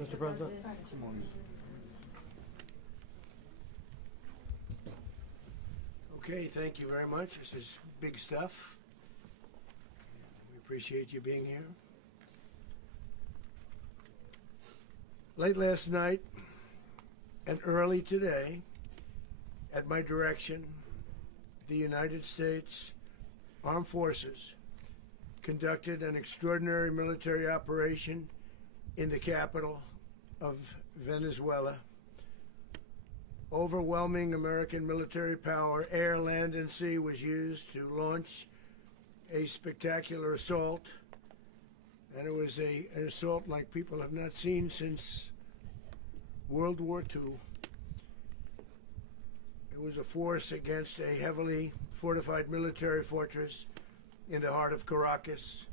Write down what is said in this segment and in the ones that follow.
Mr. President. Okay, thank you very much. This is big stuff. We appreciate you being here. Late last night and early today, at my direction, the United States Armed Forces conducted an extraordinary military operation in the capital of Venezuela. Overwhelming American military power, air, land, and sea, was used to launch a spectacular assault. And it was an assault like people have not seen since World War II. It was a force against a heavily fortified military fortress in the heart of Caracas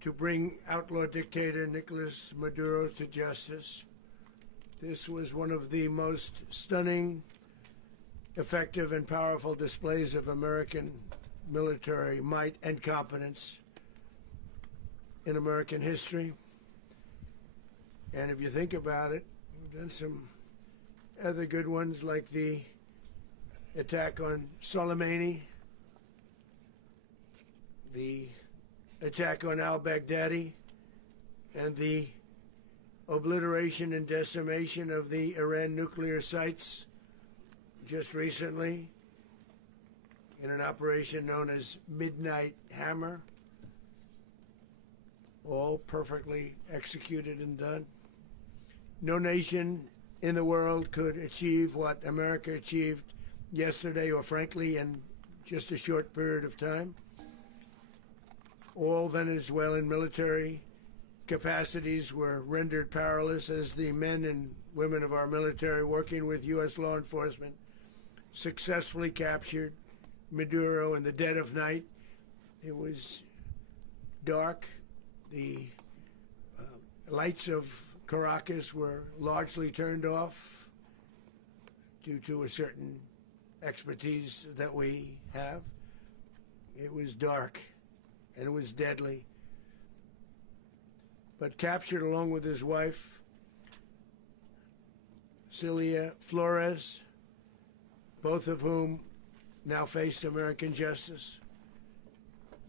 to bring outlaw dictator Nicolás Maduro to justice. This was one of the most stunning, effective, and powerful displays of American military might and competence in American history. And if you think about it, we've done some other good ones, like the attack on Soleimani, the attack on al-Baghdadi, and the obliteration and decimation of the Iran nuclear sites just recently in an operation known as Midnight Hammer. All perfectly executed and done. No nation in the world could achieve what America achieved yesterday, or frankly in just a short period of time. All Venezuelan military capacities were rendered powerless as the men and women of our military, working with U.S. law enforcement, successfully captured Maduro in the dead of night. It was dark. The lights of Caracas were largely turned off due to a certain expertise that we have. It was dark and it was deadly. But captured along with his wife, Celia Flores, both of whom now face American justice.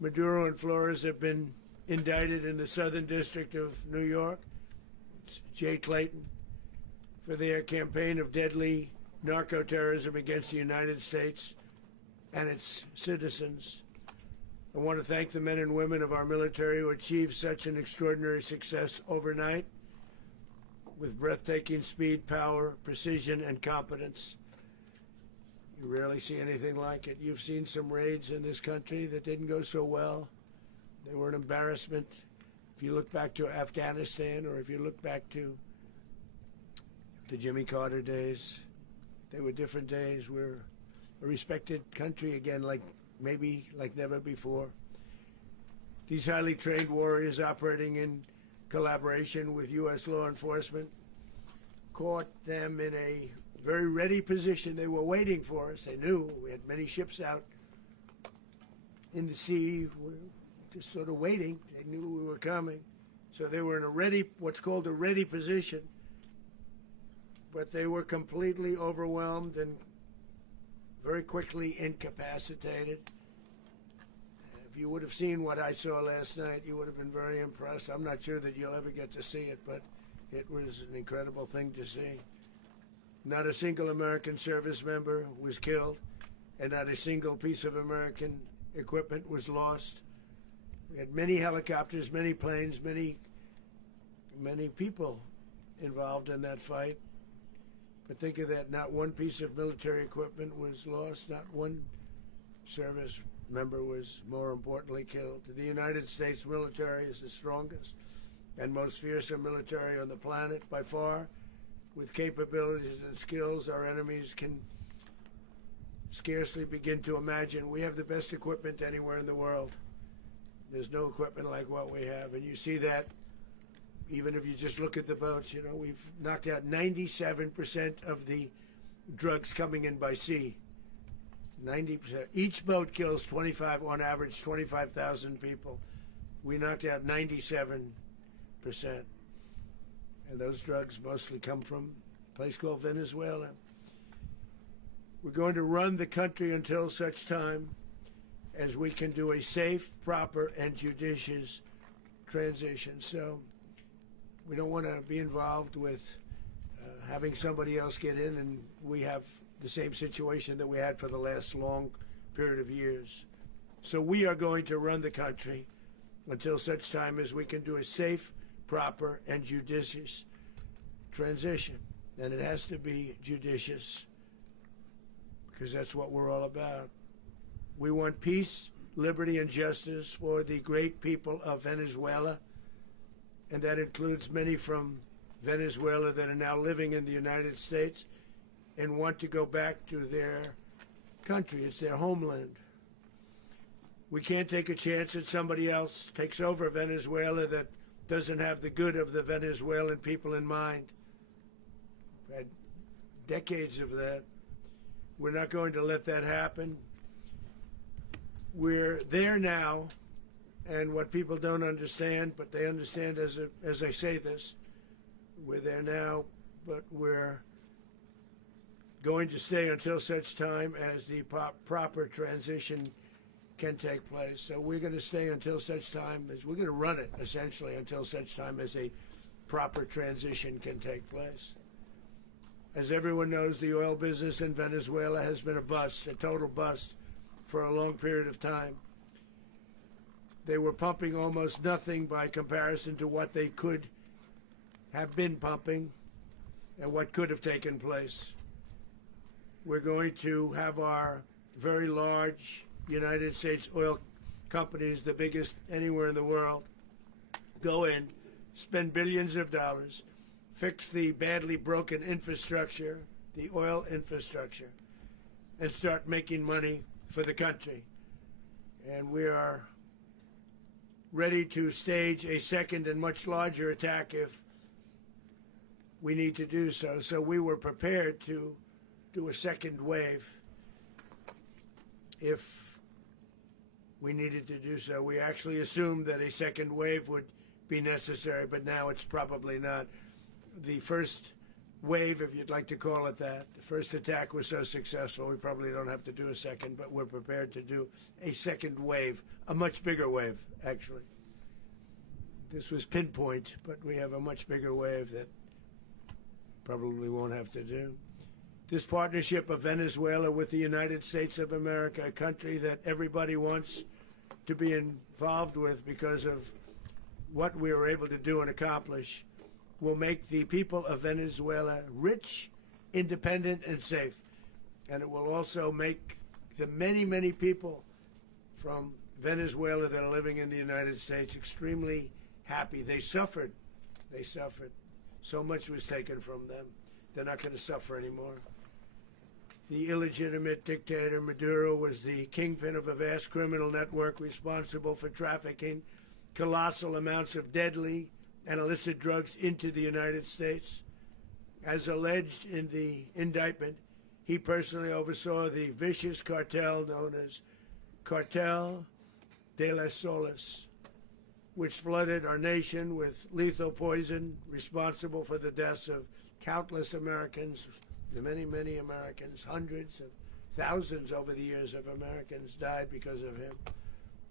Maduro and Flores have been indicted in the Southern District of New York, it's Jay Clayton, for their campaign of deadly narco-terrorism against the United States and its citizens. I want to thank the men and women of our military who achieved such an extraordinary success overnight with breathtaking speed, power, precision, and competence. You rarely see anything like it. You've seen some raids in this country that didn't go so well. They were an embarrassment. If you look back to Afghanistan, or if you look back to the Jimmy Carter days, they were different days. We're a respected country again, like never before. These highly trained warriors, operating in collaboration with U.S. law enforcement, caught them in a very ready position. They were waiting for us. They knew we had many ships out in the sea, just sort of waiting. They knew we were coming. So they were in a ready, what's called a ready position. But they were completely overwhelmed and very quickly incapacitated. If you would have seen what I saw last night, you would have been very impressed. I'm not sure that you'll ever get to see it, but it was an incredible thing to see. Not a single American service member was killed, and not a single piece of American equipment was lost. We had many helicopters, many planes, many people involved in that fight. But think of that, not one piece of military equipment was lost, not one service member was, more importantly, killed. The United States military is the strongest and most fearsome military on the planet by far, with capabilities and skills our enemies can scarcely begin to imagine. We have the best equipment anywhere in the world. There's no equipment like what we have, and you see that even if you just look at the boats. You know, we've knocked out 97% of the drugs coming in by sea. 90%. Each boat kills on average, 25,000 people. We knocked out 97%. And those drugs mostly come from a place called Venezuela. We're going to run the country until such time as we can do a safe, proper, and judicious transition. So we don't want to be involved with having somebody else get in and we have the same situation that we had for the last long period of years. So we are going to run the country until such time as we can do a safe, proper, and judicious transition. And it has to be judicious because that's what we're all about. We want peace, liberty, and justice for the great people of Venezuela, and that includes many from Venezuela that are now living in the United States and want to go back to their country. It's their homeland. We can't take a chance that somebody else takes over Venezuela that doesn't have the good of the Venezuelan people in mind. We've had decades of that. We're not going to let that happen. We're there now, and what people don't understand, but they understand as I say this, we're there now, but we're going to stay until such time as the proper transition can take place. So we're going to stay until such time as we're going to run it, essentially, until such time as a proper transition can take place. As everyone knows, the oil business in Venezuela has been a bust, a total bust, for a long period of time. They were pumping almost nothing by comparison to what they could have been pumping and what could have taken place. We're going to have our very large United States oil companies, the biggest anywhere in the world, go in, spend billions of dollars, fix the badly broken infrastructure, the oil infrastructure, and start making money for the country. And we are ready to stage a second and much larger attack if we need to do so. So we were prepared to do a second wave if we needed to do so. We actually assumed that a second wave would be necessary, but now it's probably not. The first wave, if you'd like to call it that, the first attack was so successful, we probably don't have to do a second, but we're prepared to do a second wave, a much bigger wave, actually. This was pinpoint, but we have a much bigger wave that probably won't have to do. This partnership of Venezuela with the United States of America, a country that everybody wants to be involved with because of what we were able to do and accomplish, will make the people of Venezuela rich, independent, and safe. And it will also make the many, many people from Venezuela that are living in the United States extremely happy. They suffered. They suffered. So much was taken from them. They're not going to suffer anymore. The illegitimate dictator Maduro was the kingpin of a vast criminal network responsible for trafficking colossal amounts of deadly and illicit drugs into the United States. As alleged in the indictment, he personally oversaw the vicious cartel known as Cartel de las Solas, which flooded our nation with lethal poison, responsible for the deaths of countless Americans, many, many Americans. Hundreds of thousands over the years of Americans died because of him.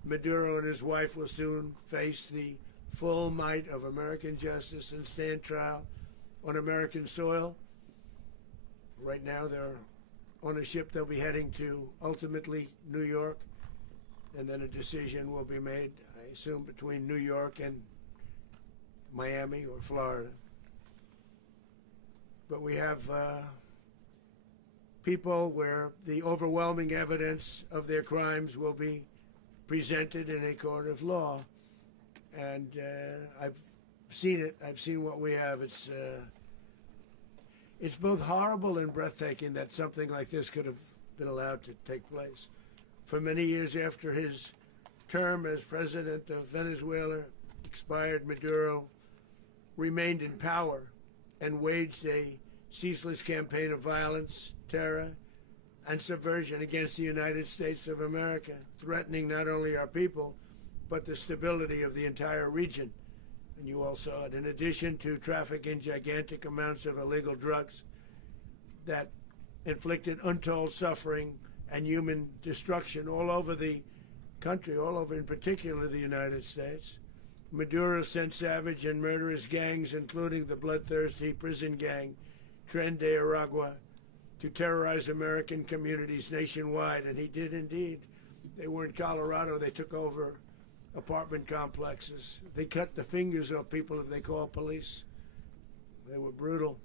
Maduro and his wife will soon face the full might of American justice and stand trial on American soil. Right now they're on a ship. They'll be heading to ultimately New York, and then a decision will be made, I assume, between New York and Miami or Florida. But we have people where the overwhelming evidence of their crimes will be presented in a court of law. And I've seen it. I've seen what we have. It's both horrible and breathtaking that something like this could have been allowed to take place. For many years after his term as president of Venezuela expired, Maduro remained in power and waged a ceaseless campaign of violence, terror, and subversion against the United States of America, threatening not only our people, but the stability of the entire region. And you all saw it. In addition to trafficking gigantic amounts of illegal drugs that inflicted untold suffering and human destruction all over the country, all over in particular the United States, Maduro sent savage and murderous gangs, including the bloodthirsty prison gang, Tren de Aragua, to terrorize American communities nationwide. And he did indeed. They were in Colorado. They took over apartment complexes. They cut the fingers off people if they call police. They were brutal,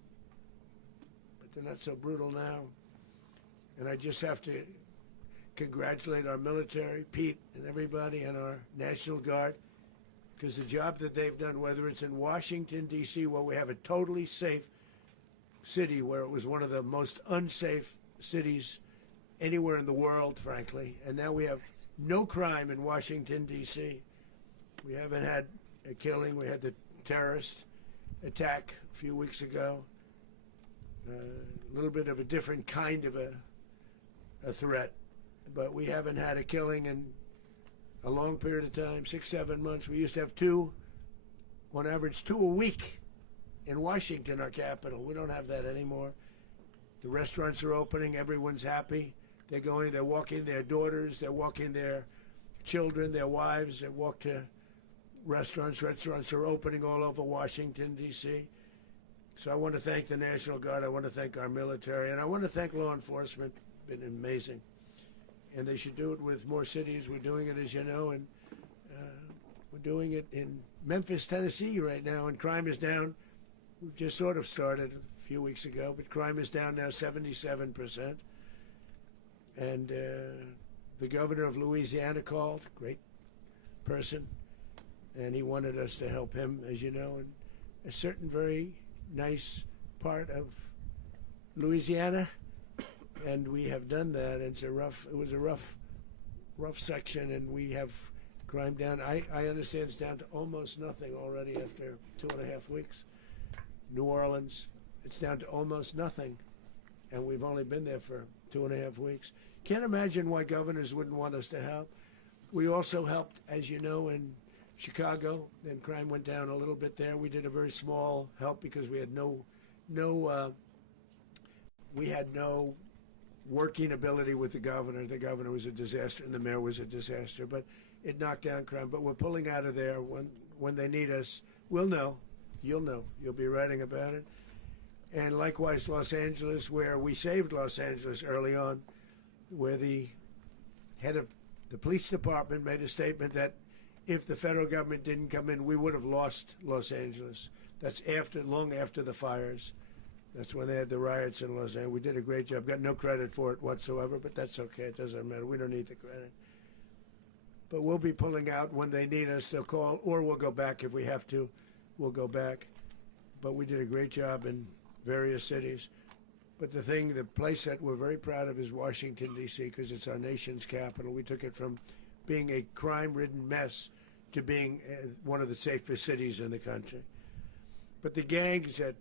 but they're not so brutal now. And I just have to congratulate our military, Pete and everybody, and our National Guard, because the job that they've done, whether it's in Washington, D.C., where we have a totally safe city, where it was one of the most unsafe cities anywhere in the world, frankly, and now we have no crime in Washington, D.C. We haven't had a killing. We had the terrorist attack a few weeks ago. A little bit of a different kind of a threat, but we haven't had a killing in a long period of time, 6-7 months. We used to have two, on average, 2 a week in Washington, our capital. We don't have that anymore. The restaurants are opening. Everyone's happy. They're going, they're walking their daughters, they're walking their children, their wives. They walk to restaurants. Restaurants are opening all over Washington, D.C. So I want to thank the National Guard. I want to thank our military. And I want to thank law enforcement. Been amazing. And they should do it with more cities. We're doing it, as you know, and we're doing it in Memphis, Tennessee right now, and crime is down. We've just sort of started a few weeks ago, but crime is down now 77%. And the governor of Louisiana called, great person, and he wanted us to help him, as you know, in a certain very nice part of Louisiana. And we have done that. It was a rough section, and we have crime down. I understand it's down to almost nothing already after 2.5 weeks. New Orleans, it's down to almost nothing, and we've only been there for 2.5 weeks. Can't imagine why governors wouldn't want us to help. We also helped, as you know, in Chicago. Then crime went down a little bit there. We did a very small help because we had no working ability with the governor. The governor was a disaster, and the mayor was a disaster. But it knocked down crime. But we're pulling out of there. When they need us, we'll know. You'll know. You'll be writing about it. And likewise, Los Angeles, where we saved Los Angeles early on, where the head of the police department made a statement that if the federal government didn't come in, we would have lost Los Angeles. That's long after the fires. That's when they had the riots in Los Angeles. We did a great job. Got no credit for it whatsoever, but that's okay. It doesn't matter. We don't need the credit. But we'll be pulling out when they need us. They'll call, or we'll go back if we have to. We'll go back. But we did a great job in various cities. But the place that we're very proud of is Washington, D.C., because it's our nation's capital. We took it from being a crime-ridden mess to being one of the safest cities in the country. But the gangs that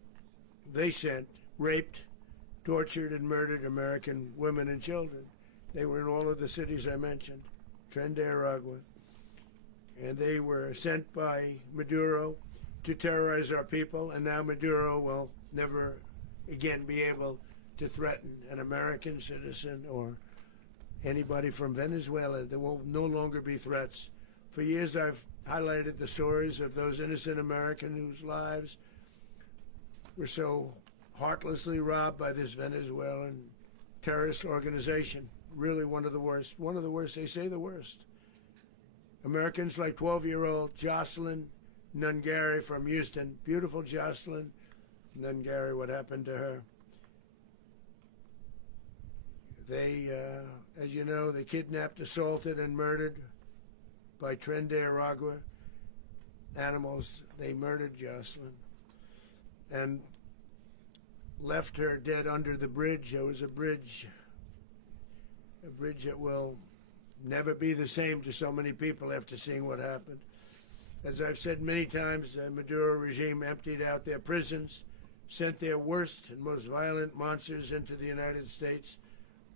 they sent raped, tortured, and murdered American women and children. They were in all of the cities I mentioned, Tren de Aragua. And they were sent by Maduro to terrorize our people, and now Maduro will never again be able to threaten an American citizen or anybody from Venezuela. There will no longer be threats. For years I've highlighted the stories of those innocent Americans whose lives were so heartlessly robbed by this Venezuelan terrorist organization. Really one of the worst. One of the worst, they say the worst. Americans like 12-year-old Jocelyn Nungari from Houston. Beautiful Jocelyn Nungari, what happened to her? They, as you know, they kidnapped, assaulted, and murdered by Tren de Aragua animals. They murdered Jocelyn and left her dead under the bridge. There was a bridge that will never be the same to so many people after seeing what happened. As I've said many times, the Maduro regime emptied out their prisons, sent their worst and most violent monsters into the United States,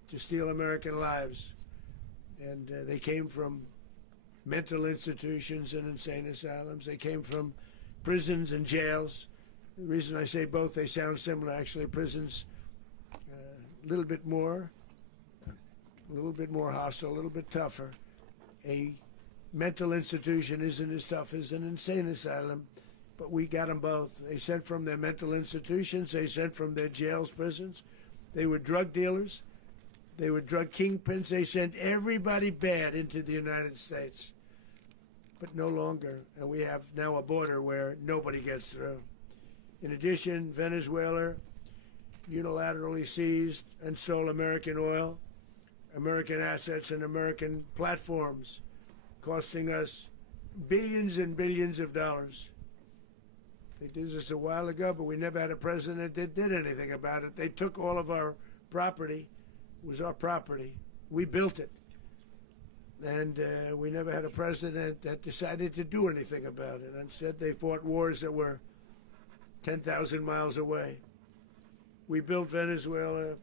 to steal American lives. And they came from mental institutions and insane asylums. They came from prisons and jails. The reason I say both, they sound similar. Actually, prisons a little bit more hostile, a little bit tougher. A mental institution isn't as tough as an insane asylum, but we got them both. They sent from their mental institutions. They sent from their jails, prisons. They were drug dealers. They were drug kingpins. They sent everybody bad into the United States, but no longer. And we have now a border where nobody gets through. In addition, Venezuela unilaterally seized and stole American oil, American assets, and American platforms, costing us billions and billions of dollars. They did this a while ago, but we never had a president that did anything about it. They took all of our property. It was our property. We built it. And we never had a president that decided to do anything about it. Instead, they fought wars that were 10,000 miles away. We built Venezuela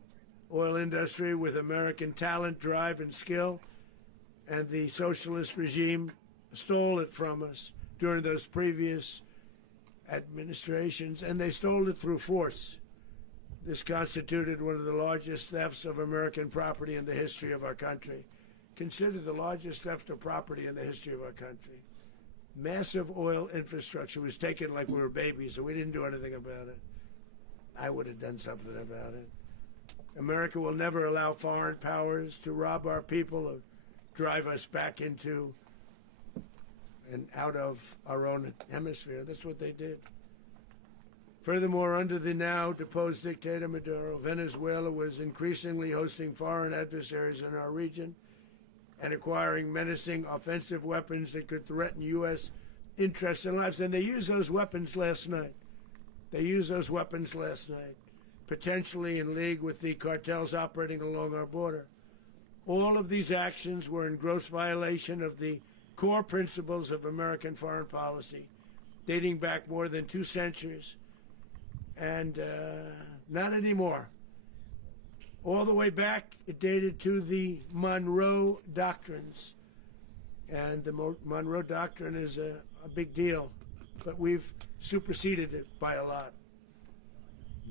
oil industry with American talent, drive, and skill, and the socialist regime stole it from us during those previous administrations, and they stole it through force. This constituted one of the largest thefts of American property in the history of our country. Considered the largest theft of property in the history of our country. Massive oil infrastructure was taken like we were babies, and we didn't do anything about it. I would have done something about it. America will never allow foreign powers to rob our people or drive us back into and out of our own hemisphere. That's what they did. Furthermore, under the now deposed dictator Maduro, Venezuela was increasingly hosting foreign adversaries in our region and acquiring menacing offensive weapons that could threaten U.S. interests and lives. And they used those weapons last night. Potentially in league with the cartels operating along our border. All of these actions were in gross violation of the core principles of American foreign policy, dating back more than 2 centuries. And not anymore. All the way back, it dated to the Monroe Doctrines. And the Monroe Doctrine is a big deal. But we've superseded it by a lot.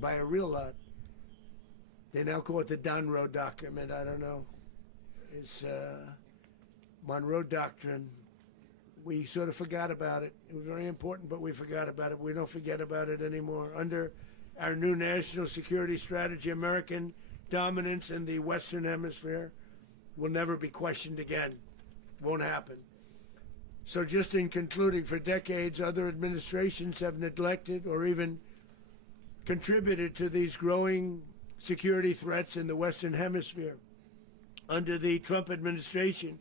By a real lot. They now call it the Monroe Document. I don't know. It's Monroe Doctrine. We sort of forgot about it. It was very important, but we forgot about it. We don't forget about it anymore. Under our new national security strategy, American dominance in the Western Hemisphere will never be questioned again. Won't happen. So just in concluding, for decades, other administrations have neglected or even contributed to these growing security threats in the Western Hemisphere. Under the Trump administration,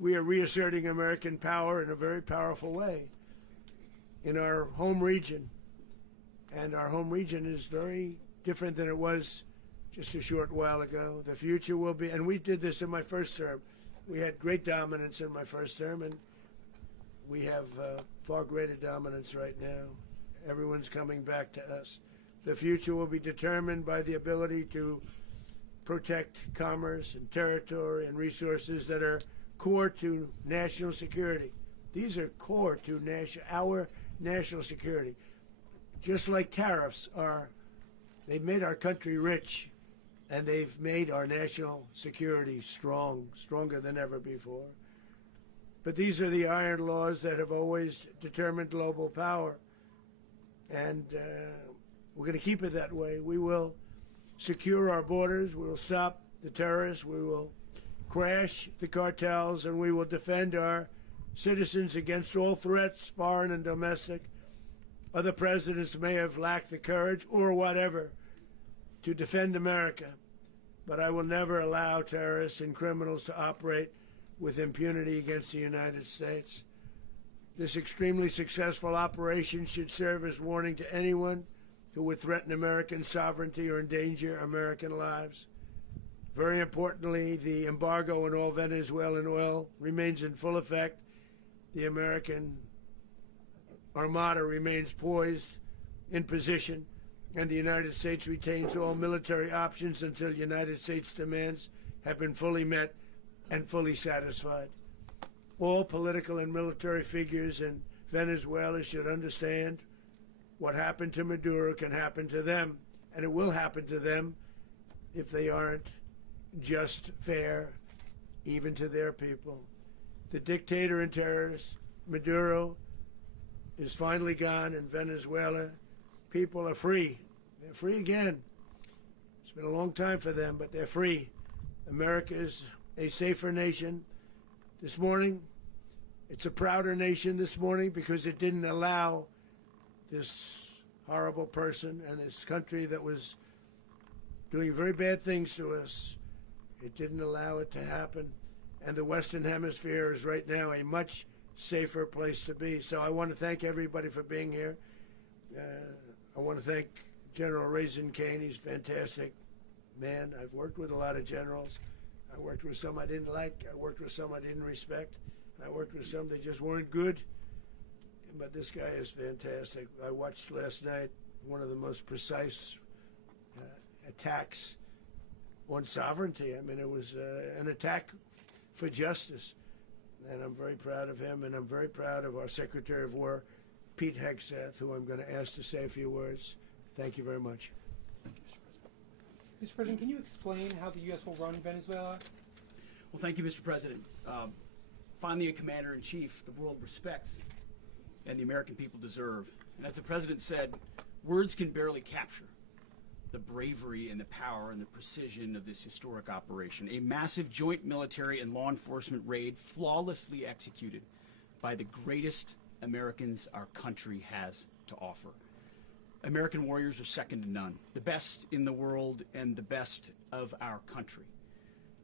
we are reasserting American power in a very powerful way in our home region. And our home region is very different than it was just a short while ago. The future will be, and we did this in my first term. We had great dominance in my first term, and we have far greater dominance right now. Everyone's coming back to us. The future will be determined by the ability to protect commerce and territory and resources that are core to national security. These are core to our national security. Just like tariffs are, they've made our country rich, and they've made our national security stronger than ever before. But these are the iron laws that have always determined global power. And we're going to keep it that way. We will secure our borders. We will stop the terrorists. We will crash the cartels, and we will defend our citizens against all threats, foreign and domestic. Other presidents may have lacked the courage or whatever to defend America, but I will never allow terrorists and criminals to operate with impunity against the United States. This extremely successful operation should serve as warning to anyone who would threaten American sovereignty or endanger American lives. Very importantly, the embargo on all Venezuelan oil remains in full effect. The American Armada remains poised in position and the United States retains all military options until United States demands have been fully met and fully satisfied. All political and military figures in Venezuela should understand what happened to Maduro can happen to them, and it will happen to them if they aren't just, fair, even to their people. The dictator and terrorist, Maduro, is finally gone in Venezuela. People are free. They're free again. It's been a long time for them, but they're free. America is a safer nation. This morning, it's a prouder nation this morning because it didn't allow this horrible person and this country that was doing very bad things to us. It didn't allow it to happen. And the Western Hemisphere is right now a much safer place to be. So I want to thank everybody for being here. I want to thank General Raisin Kane. He's a fantastic man. I've worked with a lot of generals. I worked with some I didn't like. I worked with some I didn't respect. I worked with some that just weren't good. But this guy is fantastic. I watched last night one of the most precise attacks on sovereignty. I mean, it was an attack for justice. And I'm very proud of him, and I'm very proud of our Secretary of War, Pete Hegseth, who I'm going to ask to say a few words. Thank you very much. Mr. President, can you explain how the U.S. will run Venezuela? Well, thank you, Mr. President. Finally, a commander-in-chief the world respects and the American people deserve. And as the President said, words can barely capture the bravery and the power and the precision of this historic operation. A massive joint military and law enforcement raid flawlessly executed by the greatest Americans our country has to offer. American warriors are second to none, the best in the world and the best of our country.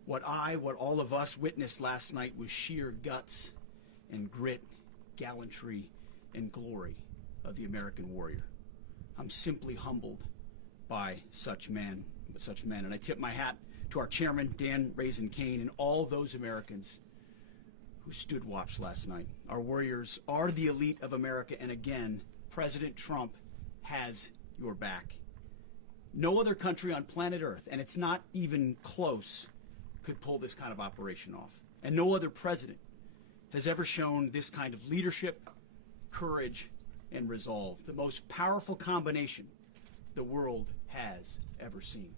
What all of us witnessed last night was sheer guts and grit, gallantry, and glory of the American warrior. I'm simply humbled by such men, and I tip my hat to our chairman, Dan Raisin Kane, and all those Americans who stood watch last night. Our warriors are the elite of America, and again, President Trump has your back. No other country on planet Earth, and it's not even close, could pull this kind of operation off. And no other president has ever shown this kind of leadership, courage, and resolve, the most powerful combination the world has ever seen.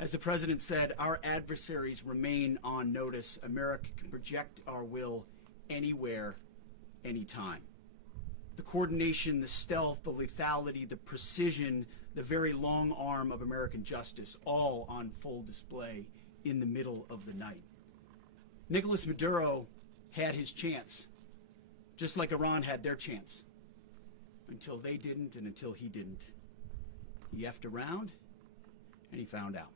As the President said, our adversaries remain on notice. America can project our will anywhere, anytime. The coordination, the stealth, the lethality, the precision, the very long arm of American justice, all on full display in the middle of the night. Nicolás Maduro had his chance, just like Iran had their chance, until they didn't and until he didn't. He effed around, and he found out.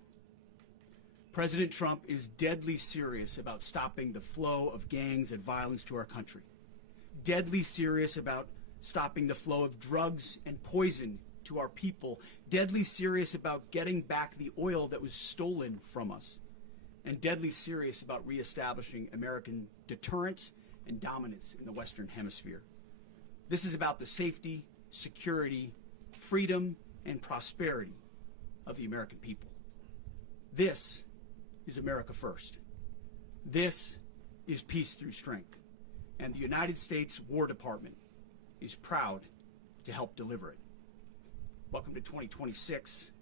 President Trump is deadly serious about stopping the flow of gangs and violence to our country. Deadly serious about stopping the flow of drugs and poison to our people. Deadly serious about getting back the oil that was stolen from us. And deadly serious about reestablishing American deterrence and dominance in the Western Hemisphere. This is about the safety, security, freedom, and prosperity of the American people. This is America first. This is peace through strength. And the United States War Department is proud to help deliver it. Welcome to 2026,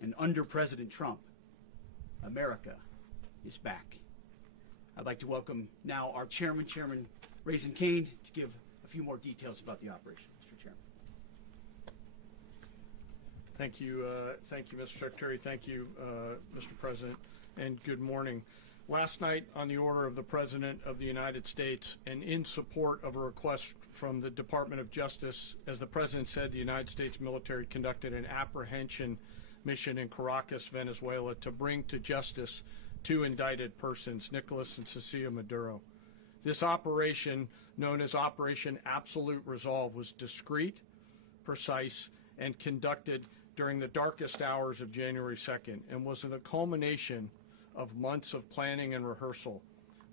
and under President Trump, America is back. I'd like to welcome now our chairman, Chairman Raisin Kane, to give a few more details about the operation. Mr. Chairman. Thank you, Mr. Secretary. Thank you, Mr. President, and good morning. Last night, on the order of the President of the United States and in support of a request from the Department of Justice, as the President said, the United States military conducted an apprehension mission in Caracas, Venezuela, to bring to justice two indicted persons, Nicolás and Cecilia Maduro. This operation, known as Operation Absolute Resolve, was discreet, precise, and conducted during the darkest hours of January 2nd and was the culmination of months of planning and rehearsal,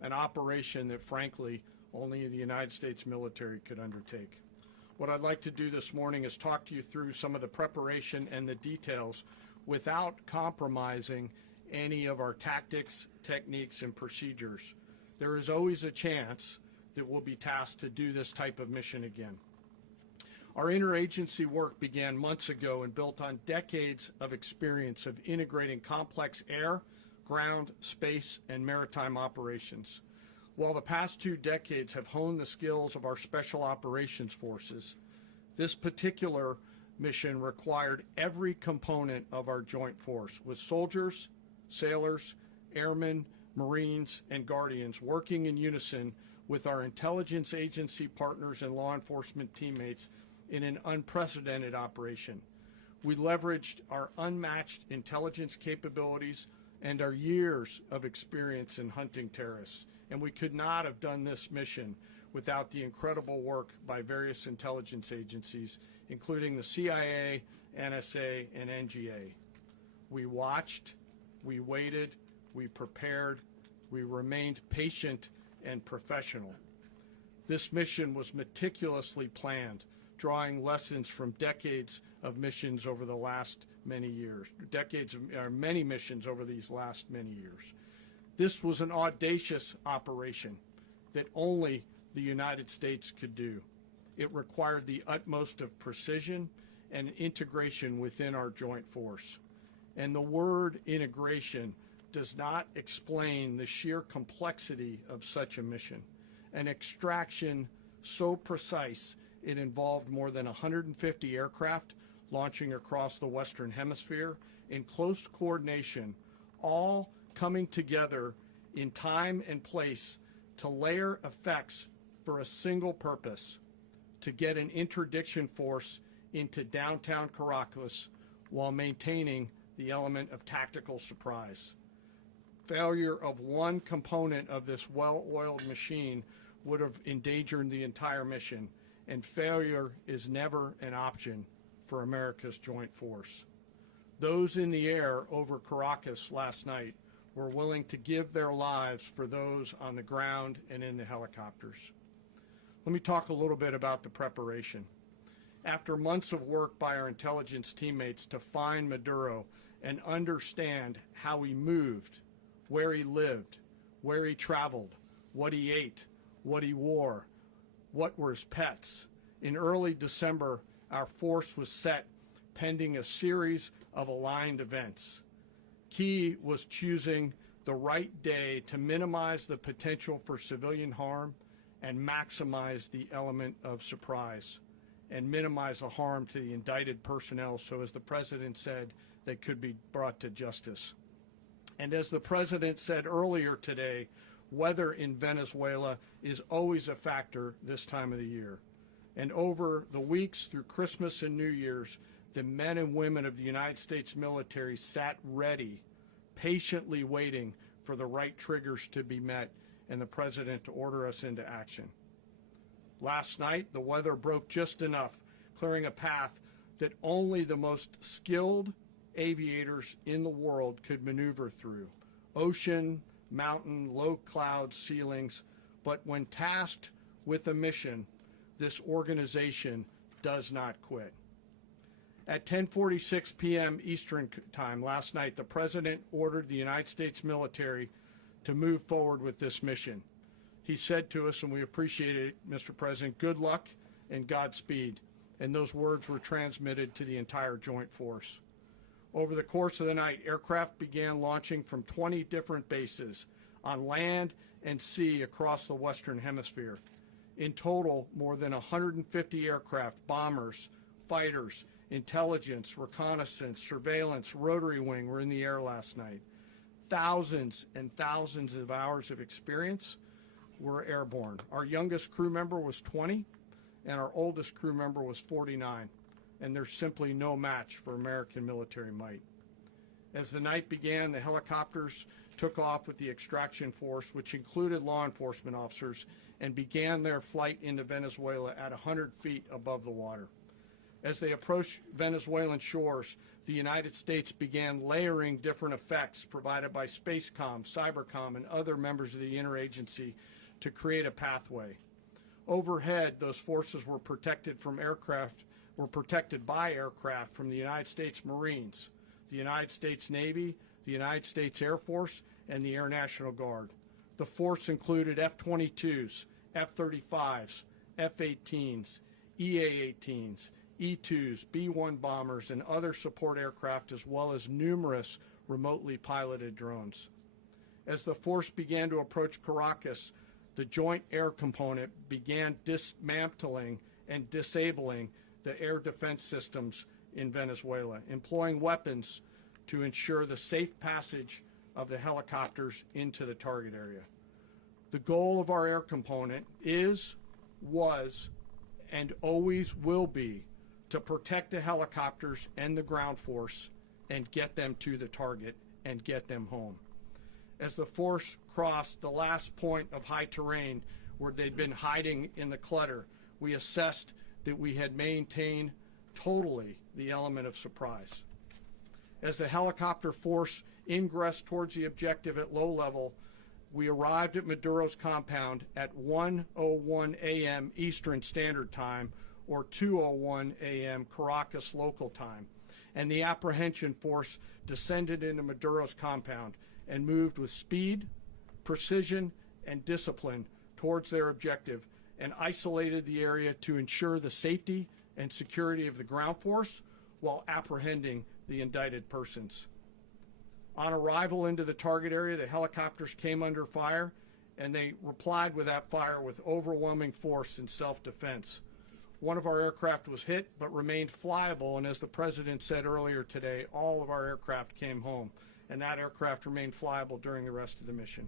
an operation that, frankly, only the United States military could undertake. What I'd like to do this morning is talk to you through some of the preparation and the details without compromising any of our tactics, techniques, and procedures. There is always a chance that we'll be tasked to do this type of mission again. Our interagency work began months ago and built on decades of experience of integrating complex air, ground, space, and maritime operations. While the past 2 decades have honed the skills of our special operations forces, this particular mission required every component of our joint force, with soldiers, sailors, airmen, Marines, and Guardians working in unison with our intelligence agency partners and law enforcement teammates in an unprecedented operation. We leveraged our unmatched intelligence capabilities and our years of experience in hunting terrorists, and we could not have done this mission without the incredible work by various intelligence agencies, including the CIA, NSA, and NGA. We watched, we waited, we prepared, we remained patient and professional. This mission was meticulously planned, drawing lessons from decades of missions over the last many years, many missions over these last many years. This was an audacious operation that only the United States could do. It required the utmost of precision and integration within our joint force. And the word integration does not explain the sheer complexity of such a mission. An extraction so precise it involved more than 150 aircraft launching across the Western Hemisphere in close coordination, all coming together in time and place to layer effects for a single purpose: to get an interdiction force into downtown Caracas while maintaining the element of tactical surprise. Failure of one component of this well-oiled machine would have endangered the entire mission, and failure is never an option for America's joint force. Those in the air over Caracas last night were willing to give their lives for those on the ground and in the helicopters. Let me talk a little bit about the preparation. After months of work by our intelligence teammates to find Maduro and understand how he moved, where he lived, where he traveled, what he ate, what he wore, what were his pets, in early December, our force was set pending a series of aligned events. Key was choosing the right day to minimize the potential for civilian harm and maximize the element of surprise, and minimize the harm to the indicted personnel, so as the President said, they could be brought to justice. And as the President said earlier today, weather in Venezuela is always a factor this time of the year. And over the weeks through Christmas and New Year's, the men and women of the United States military sat ready, patiently waiting for the right triggers to be met and the President to order us into action. Last night, the weather broke just enough, clearing a path that only the most skilled aviators in the world could maneuver through. Ocean, mountain, low cloud ceilings, but when tasked with a mission, this organization does not quit. At 10:46 p.m. Eastern Time last night, the President ordered the United States military to move forward with this mission. He said to us, and we appreciate it, Mr. President, good luck and Godspeed. And those words were transmitted to the entire joint force. Over the course of the night, aircraft began launching from 20 different bases on land and sea across the Western Hemisphere. In total, more than 150 aircraft, bombers, fighters, intelligence, reconnaissance, surveillance, rotary wing were in the air last night. Thousands and thousands of hours of experience were airborne. Our youngest crew member was 20, and our oldest crew member was 49, and there's simply no match for American military might. As the night began, the helicopters took off with the extraction force, which included law enforcement officers, and began their flight into Venezuela at 100 feet above the water. As they approached Venezuelan shores, the United States began layering different effects provided by Spacecom, Cybercom, and other members of the interagency to create a pathway. Overhead, those forces were protected by aircraft from the United States Marines, the United States Navy, the United States Air Force, and the Air National Guard. The force included F-22s, F-35s, F-18s, EA-18s, E-2s, B-1 bombers, and other support aircraft, as well as numerous remotely piloted drones. As the force began to approach Caracas, the Joint Air Component began dismantling and disabling the air defense systems in Venezuela, employing weapons to ensure the safe passage of the helicopters into the target area. The goal of our air component is, was, and always will be to protect the helicopters and the ground force and get them to the target and get them home. As the force crossed the last point of high terrain where they'd been hiding in the clutter, we assessed that we had maintained totally the element of surprise. As the helicopter force ingressed towards the objective at low level, we arrived at Maduro's compound at 1:01 a.m. Eastern Standard Time, or 2:01 a.m. Caracas local time, and the apprehension force descended into Maduro's compound and moved with speed, precision, and discipline towards their objective, and isolated the area to ensure the safety and security of the ground force while apprehending the indicted persons. On arrival into the target area, the helicopters came under fire, and they replied with that fire with overwhelming force in self-defense. One of our aircraft was hit but remained flyable, and as the President said earlier today, all of our aircraft came home, and that aircraft remained flyable during the rest of the mission.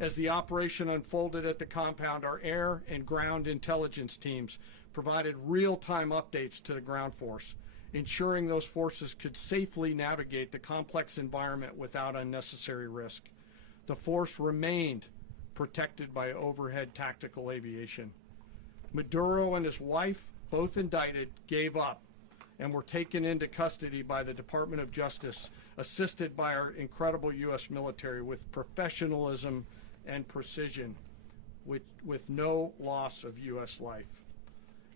As the operation unfolded at the compound, our air and ground intelligence teams provided real-time updates to the ground force, ensuring those forces could safely navigate the complex environment without unnecessary risk. The force remained protected by overhead tactical aviation. Maduro and his wife, both indicted, gave up and were taken into custody by the Department of Justice, assisted by our incredible U.S. military with professionalism and precision, with no loss of U.S. life.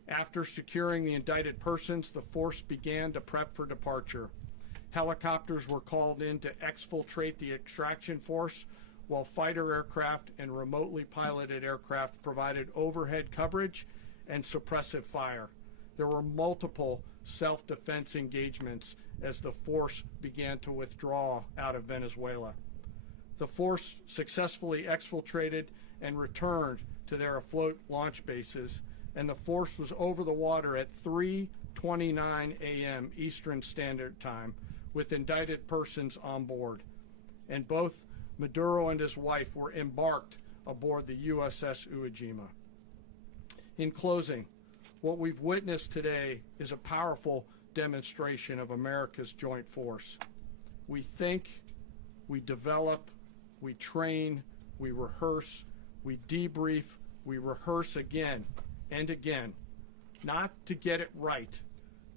After securing the indicted persons, the force began to prep for departure. Helicopters were called in to exfiltrate the extraction force, while fighter aircraft and remotely piloted aircraft provided overhead coverage and suppressive fire. There were multiple self-defense engagements as the force began to withdraw out of Venezuela. The force successfully exfiltrated and returned to their afloat launch bases, and the force was over the water at 3:29 a.m. Eastern Standard Time with indicted persons on board. And both Maduro and his wife were embarked aboard the USS Iwo Jima. In closing, what we've witnessed today is a powerful demonstration of America's joint force. We think, we develop, we train, we rehearse, we debrief, we rehearse again and again, not to get it right,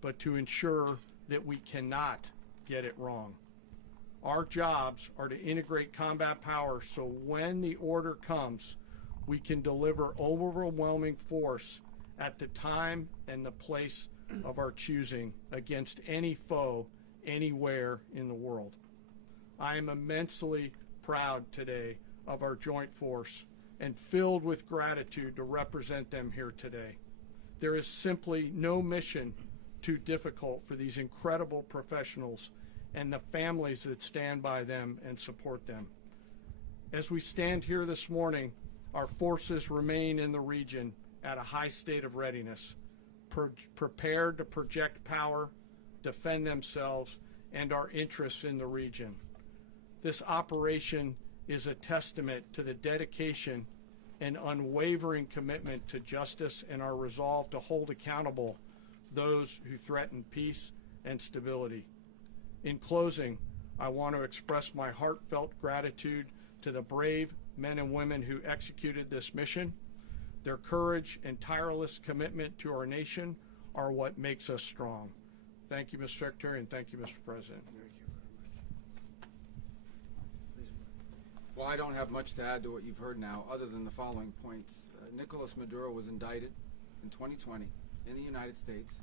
but to ensure that we cannot get it wrong. Our jobs are to integrate combat power so when the order comes, we can deliver overwhelming force at the time and the place of our choosing against any foe anywhere in the world. I am immensely proud today of our joint force and filled with gratitude to represent them here today. There is simply no mission too difficult for these incredible professionals and the families that stand by them and support them. As we stand here this morning, our forces remain in the region at a high state of readiness, prepared to project power, defend themselves, and our interests in the region. This operation is a testament to the dedication and unwavering commitment to justice and our resolve to hold accountable those who threaten peace and stability. In closing, I want to express my heartfelt gratitude to the brave men and women who executed this mission. Their courage and tireless commitment to our nation are what makes us strong. Thank you, Mr. Secretary, and thank you, Mr. President. Thank you very much. Well, I don't have much to add to what you've heard now, other than the following points. Nicolás Maduro was indicted in 2020 in the United States.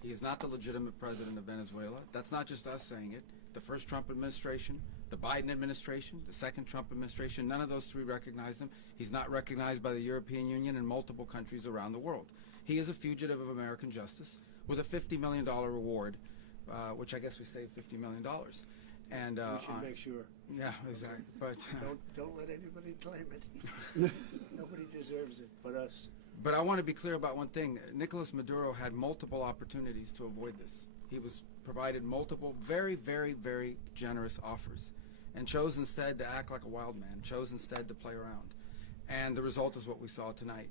He is not the legitimate president of Venezuela. That's not just us saying it. The first Trump administration, the Biden administration, the second Trump administration, none of those three recognized him. He's not recognized by the European Union and multiple countries around the world. He is a fugitive of American justice with a $50 million reward, which I guess we saved $50 million. And We should make sure. yeah, exactly. But Don't let anybody claim it. Nobody deserves it but us. But I want to be clear about one thing. Nicolás Maduro had multiple opportunities to avoid this. He was provided multiple very, very, very generous offers and chose instead to act like a wild man, chose instead to play around. And the result is what we saw tonight.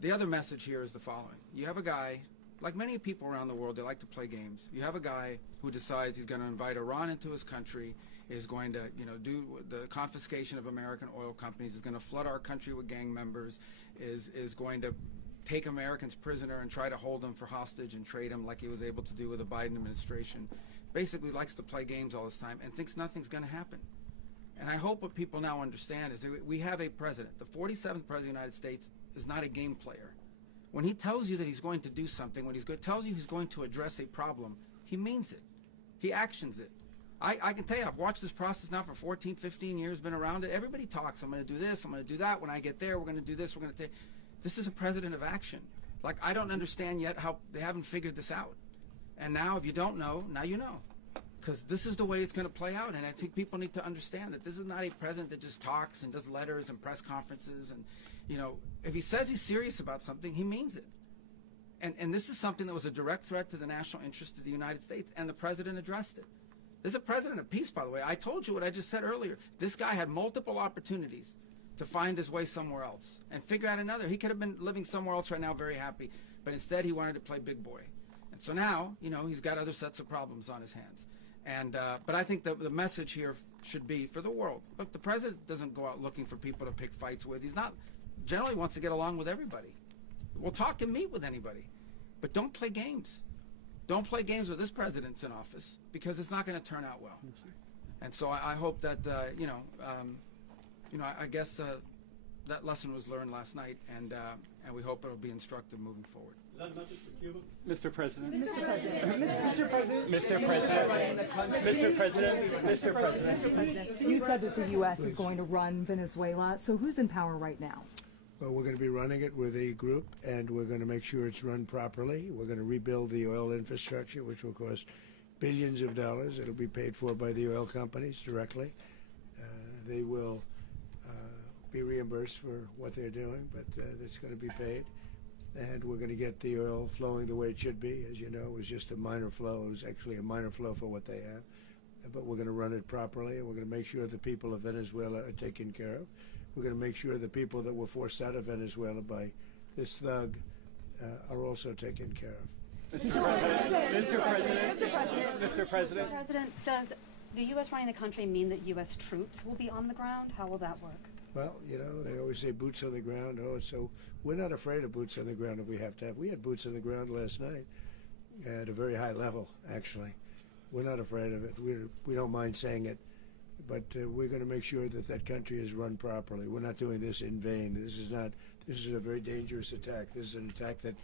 The other message here is the following. You have a guy, like many people around the world, they like to play games. You have a guy who decides he's going to invite Iran into his country, is going to, do the confiscation of American oil companies, is going to flood our country with gang members, is going to take Americans prisoner and try to hold them for hostage and trade them like he was able to do with the Biden administration. Basically likes to play games all this time and thinks nothing's going to happen. And I hope what people now understand is that we have a president. The 47th president of the United States is not a game player. When he tells you that he's going to do something, when tells you he's going to address a problem, he means it. He actions it. I can tell you, I've watched this process now for 14, 15 years, been around it. Everybody talks. I'm going to do this. I'm going to do that. When I get there, we're going to do this. We're going to take. This is a president of action. Like, I don't understand yet how they haven't figured this out. And now, if you don't know, now you know. Because this is the way it's going to play out. And I think people need to understand that this is not a president that just talks and does letters and press conferences. And, if he says he's serious about something, he means it. And this is something that was a direct threat to the national interest of the United States. And the president addressed it. There's a president of peace, by the way. I told you what I just said earlier. This guy had multiple opportunities to find his way somewhere else and figure out another. He could have been living somewhere else right now very happy. But instead, he wanted to play big boy. And so now, he's got other sets of problems on his hands. And but I think the message here should be for the world. Look, the president doesn't go out looking for people to pick fights with. He's not generally wants to get along with everybody. We'll talk and meet with anybody. But don't play games. Don't play games with this president's in office because it's not going to turn out well. And so I hope that, I guess that lesson was learned last night, and we hope it'll be instructive moving forward. Is that a message for Cuba? Mr. President. Mr. President. Mr. President. Mr. President. Mr. President. You said that the U.S. is going to run Venezuela, so who's in power right now? Well, we're going to be running it with a group, and we're going to make sure it's run properly. We're going to rebuild the oil infrastructure, which will cost billions of dollars. It'll be paid for by the oil companies directly. They will be reimbursed for what they're doing, but it's going to be paid. And we're going to get the oil flowing the way it should be. As you know, it was just a minor flow. It was actually a minor flow for what they have. But we're going to run it properly, and we're going to make sure the people of Venezuela are taken care of. We're going to make sure the people that were forced out of Venezuela by this thug are also taken care of. Mr. President. Mr. President. Mr. President. Mr. President. President, does the U.S. running the country mean that U.S. troops will be on the ground? How will that work? Well, they always say boots on the ground. So we're not afraid of boots on the ground if we have to have. We had boots on the ground last night at a very high level, actually. We're not afraid of it. We don't mind saying it. But we're going to make sure that that country is run properly. We're not doing this in vain. This is a very dangerous attack. This is an attack that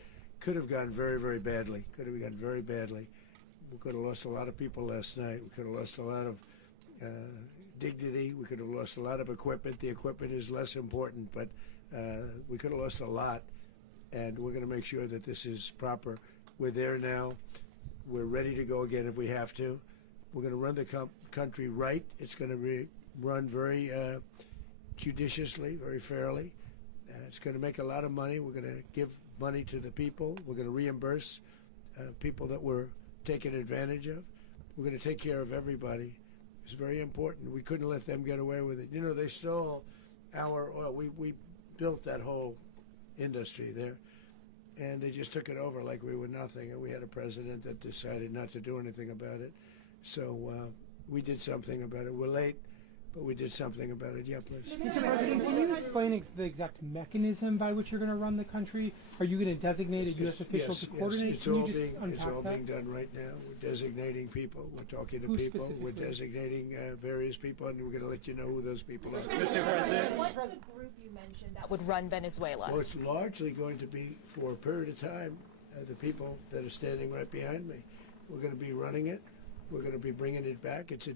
could have gone very, very badly. Could have gone very badly. We could have lost a lot of people last night. We could have lost a lot of dignity. We could have lost a lot of equipment. The equipment is less important, but we could have lost a lot. And we're going to make sure that this is proper. We're there now. We're ready to go again if we have to. We're going to run the country right. It's going to be run very judiciously, very fairly. It's going to make a lot of money. We're going to give money to the people. We're going to reimburse people that were taken advantage of. We're going to take care of everybody. It's very important. We couldn't let them get away with it. They stole our oil. We built that whole industry there, and they just took it over like we were nothing. And we had a president that decided not to do anything about it. So we did something about it. We're late, but we did something about it. Yeah, please. Mr. President, can you explain the exact mechanism by which you're going to run the country? Are you going to designate a U.S. official to coordinate? Yes, Can you just it's unpack all that? being done right now. We're designating people. We're talking to Who people. We're specifically? designating various people, and we're going to let you know who those people are. Mr. President. What's the group you mentioned that would run Venezuela? Well, it's largely going to be, for a period of time, the people that are standing right behind me. We're going to be running it. We're going to be bringing it back. It's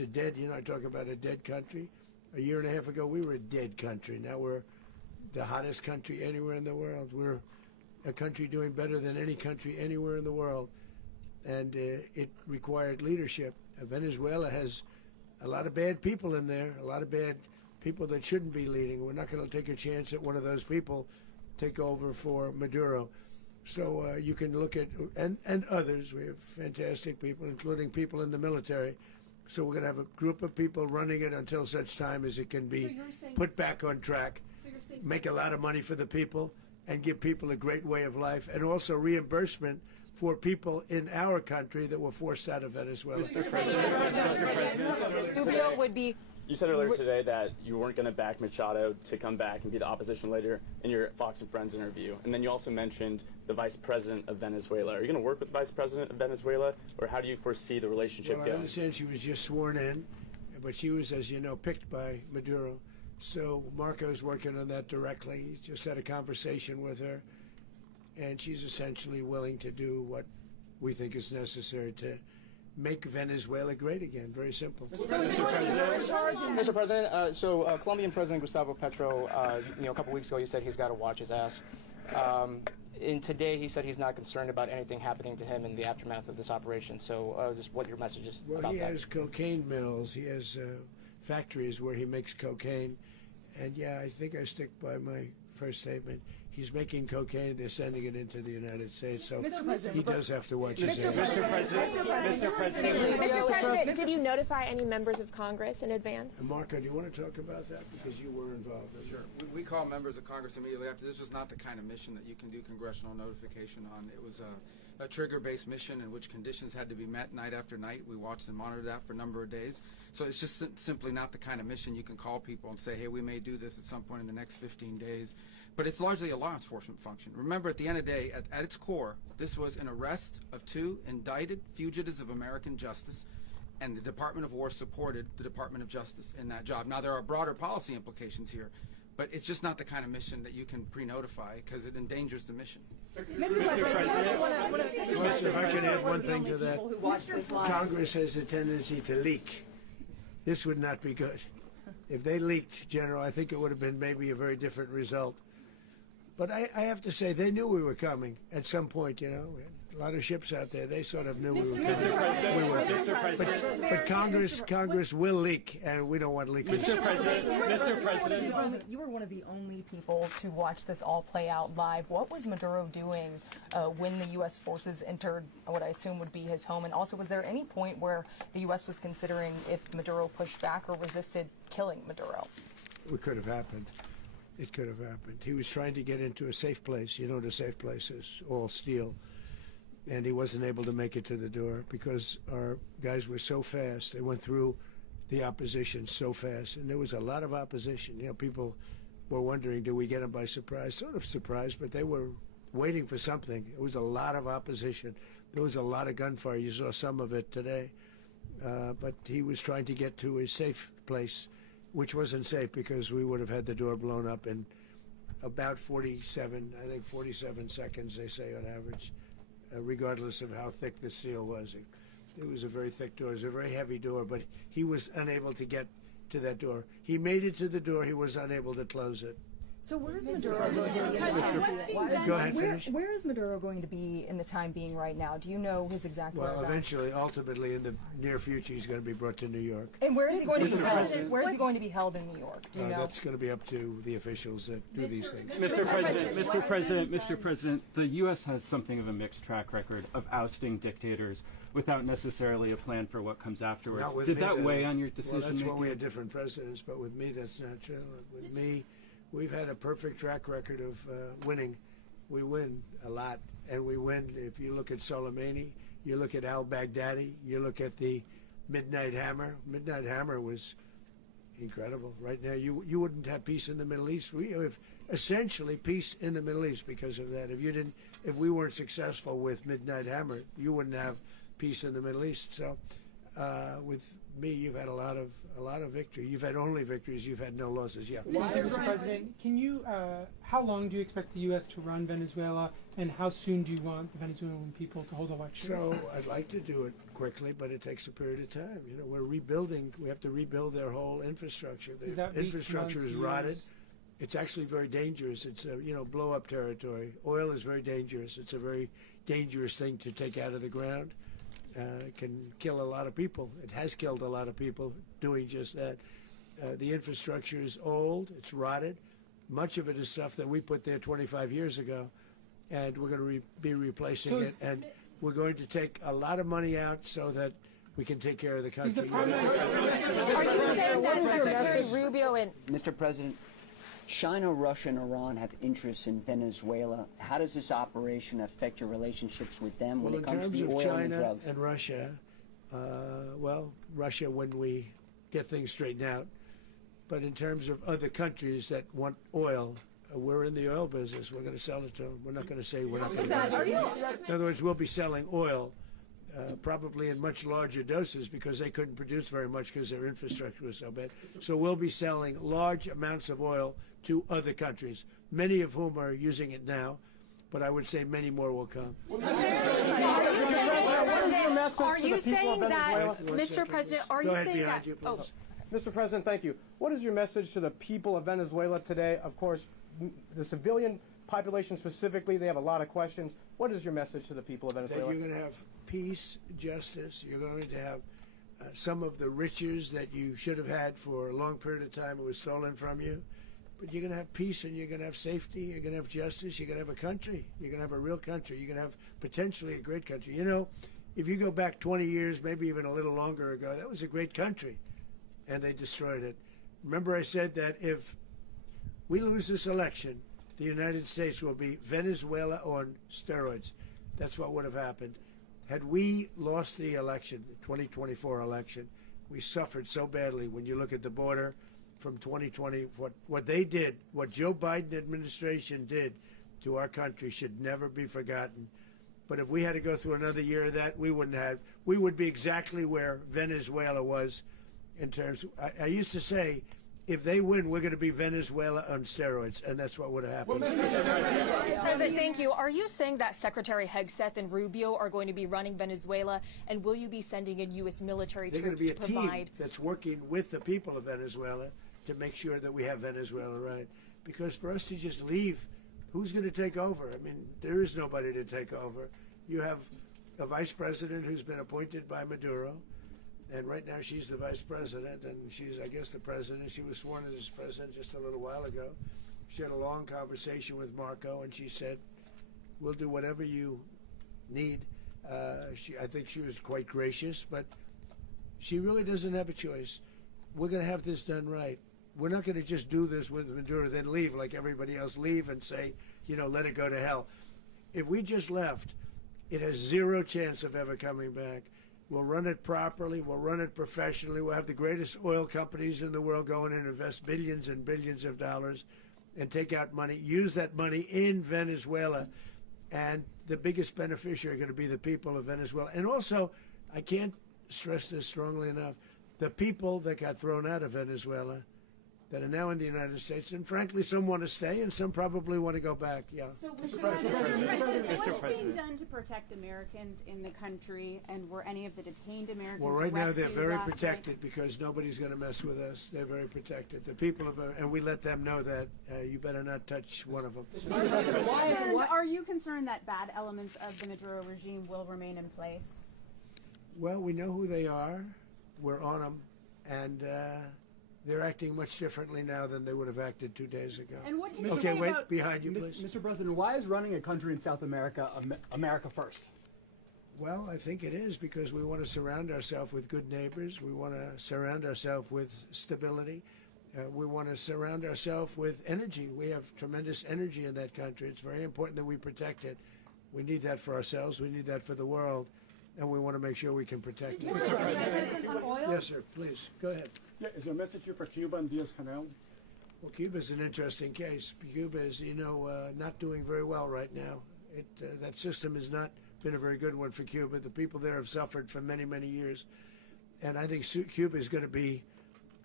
a dead, I talk about a dead country. A year and a half ago, we were a dead country. Now we're the hottest country anywhere in the world. We're a country doing better than any country anywhere in the world. And it required leadership. Venezuela has a lot of bad people in there, a lot of bad people that shouldn't be leading. We're not going to take a chance that one of those people take over for Maduro. So you can look at, and others, we have fantastic people, including people in the military. So we're going to have a group of people running it until such time as it can be put back on track, make a lot of money for the people, and give people a great way of life, and also reimbursement for people in our country that were forced out of Venezuela. Mr. President. Rubio would be. You said earlier today that you weren't going to back Machado to come back and be the opposition leader in your Fox and Friends interview. And then you also mentioned the vice president of Venezuela. Are you going to work with the vice president of Venezuela, or how do you foresee the relationship Well, going? I understand she was just sworn in, but she was, as you know, picked by Maduro. So Marco's working on that directly. He just had a conversation with her, and she's essentially willing to do what we think is necessary to make Venezuela great again. Very simple. Mr. President, Colombian President Gustavo Petro, a couple weeks ago, he said he's got to watch his ass. And today, he said he's not concerned about anything happening to him in the aftermath of this operation. So, just what your message is Well, about he that. has cocaine mills. He has factories where he makes cocaine. And yeah, I think I stick by my first statement. He's making cocaine. They're sending it into the United States. So he does have to watch his ass. Mr. President. Did you notify any members of Congress in advance? Marco, do you want to talk about that? Because you were involved in it. Sure. We call members of Congress immediately after. This was not the kind of mission that you can do congressional notification on. It was a trigger-based mission in which conditions had to be met night after night. We watched and monitored that for a number of days. So it's just simply not the kind of mission you can call people and say, hey, we may do this at some point in the next 15 days. But it's largely a law enforcement function. Remember, at the end of the day, at its core, this was an arrest of 2 indicted fugitives of American justice, and the Department of War supported the Department of Justice in that job. Now, there are broader policy implications here, but it's just not the kind of mission that you can pre-notify because it endangers the mission. If I can add one thing to that, Congress has a tendency to leak. This would not be good. If they leaked, General, I think it would have been maybe a very different result. But I have to say, they knew we were coming at some point, We had a lot of ships out there. They sort of knew we were coming. But Congress will leak, and we don't want leakage. Mr. President. You were one of the only people to watch this all play out live. What was Maduro doing when the U.S. forces entered what I assume would be his home? And also, was there any point where the U.S. was considering, if Maduro pushed back or resisted, killing Maduro? It could have happened. It could have happened. He was trying to get into a safe place. You know what a safe place is, all steel. And he wasn't able to make it to the door because our guys were so fast. They went through the opposition so fast. And there was a lot of opposition. People were wondering, do we get them by surprise? Sort of surprised, but they were waiting for something. It was a lot of opposition. There was a lot of gunfire. You saw some of it today. But he was trying to get to a safe place, which wasn't safe because we would have had the door blown up in about 47 seconds, they say on average, regardless of how thick the steel was. It was a very thick door. It was a very heavy door, but he was unable to get to that door. He made it to the door. He was unable to close it. So where is Maduro going to be? Go ahead, finish. Where is Maduro going to be in the time being right now? Do you know his exact Well, whereabouts? eventually, ultimately, in the near future, he's going to be brought to New York. And where is he going to be held? Where is he going to be held in New York? Do you know? That's going to be up to the officials that do these things. Mr. President, the U.S. has something of a mixed track record of ousting dictators without necessarily a plan for what comes afterwards. Not with Did me, that though. weigh on your decision Well, that's making? when we had different presidents, but with me, that's not true. With me, we've had a perfect track record of winning. We win a lot, and we win. If you look at Soleimani, you look at al-Baghdadi, you look at the Midnight Hammer. Midnight Hammer was incredible. Right now, you wouldn't have peace in the Middle East. We have essentially peace in the Middle East because of that. If we weren't successful with Midnight Hammer, you wouldn't have peace in the Middle East. So, with me, you've had a lot of victory. You've had only victories. You've had no losses. Yeah. Mr. President, can you? How long do you expect the U.S. to run Venezuela, and how soon do you want the Venezuelan people to hold elections? So I'd like to do it quickly, but it takes a period of time. You know, we're rebuilding. We have to rebuild their whole infrastructure. The infrastructure is rotted. It's actually very dangerous. It's blow-up territory. Oil is very dangerous. It's a very dangerous thing to take out of the ground. It can kill a lot of people. It has killed a lot of people doing just that. The infrastructure is old. It's rotted. Much of it is stuff that we put there 25 years ago, and we're going to be replacing it. And we're going to take a lot of money out so that we can take care of the country. Are you saying that Secretary Rubio and Mr. President, China, Russia, and Iran have interests in Venezuela. How does this operation affect your relationships with them when it comes to the oil and drugs? In terms of China and Russia, Russia when we get things straightened out. But in terms of other countries that want oil, we're in the oil business. We're going to sell it to them. We're not going to say we're not going to. In other words, we'll be selling oil probably in much larger doses because they couldn't produce very much because their infrastructure was so bad. So we'll be selling large amounts of oil to other countries, many of whom are using it now, but I would say many more will come. Are you saying that, Mr. President, are you saying that? Mr. President, thank you. What is your message to the people of Venezuela today? Of course, the civilian population specifically, they have a lot of questions. What is your message to the people of Venezuela? That you're going to have peace, justice. You're going to have some of the riches that you should have had for a long period of time. It was stolen from you. But you're going to have peace and you're going to have safety. You're going to have justice. You're going to have a country. You're going to have a real country. You're going to have potentially a great country. You know, if you go back 20 years, maybe even a little longer ago, that was a great country. And they destroyed it. Remember I said that if we lose this election, the United States will be Venezuela on steroids. That's what would have happened. Had we lost the election, the 2024 election, we suffered so badly. When you look at the border from 2020, what they did, what Joe Biden administration did to our country should never be forgotten. But if we had to go through another year of that, we would be exactly where Venezuela was in terms of, I used to say, if they win, we're going to be Venezuela on steroids, and that's what would have happened. President, thank you. Are you saying that Secretary Hegseth and Rubio are going to be running Venezuela, and will you be sending in U.S. military troops to provide? They're going to be a team that's working with the people of Venezuela to make sure that we have Venezuela right. Because for us to just leave, who's going to take over? I mean, there is nobody to take over. You have a vice president who's been appointed by Maduro. And right now she's the vice president, and she's, I guess, the president. She was sworn as president just a little while ago. She had a long conversation with Marco, and she said, we'll do whatever you need. I think she was quite gracious, but she really doesn't have a choice. We're going to have this done right. We're not going to just do this with Maduro, then leave like everybody else, leave and say, let it go to hell. If we just left, it has zero chance of ever coming back. We'll run it properly. We'll run it professionally. We'll have the greatest oil companies in the world go in and invest billions and billions of dollars and take out money, use that money in Venezuela. And the biggest beneficiary are going to be the people of Venezuela. And also, I can't stress this strongly enough, the people that got thrown out of Venezuela that are now in the United States, and frankly, some want to stay and some probably want to go back. Yeah. So, Mr. President, what's being done to protect Americans in the country, and were any of the detained Americans Well, right now they're very last protected night? because nobody's going to mess with us. They're very protected. The people of, and we let them know that you better not touch one of them. Are you concerned that bad elements of the Maduro regime will remain in place? Well, we know who they are. We're on them, and they're acting much differently now than they would have acted 2 days ago. And what can okay, wait, behind you, please. Mr. President, why is running a country in South America America first? Well, I think it is because we want to surround ourselves with good neighbors. We want to surround ourselves with stability. We want to surround ourselves with energy. We have tremendous energy in that country. It's very important that we protect it. We need that for ourselves. We need that for the world. and we want to make sure we can protect it. Mr. President, on oil? Yes, sir. Please go ahead. Yeah, is there a message here for Cuba and Diaz-Canel? Well, Cuba's an interesting case. Cuba is, not doing very well right now. That system has not been a very good one for Cuba. The people there have suffered for many, many years. And I think Cuba is going to be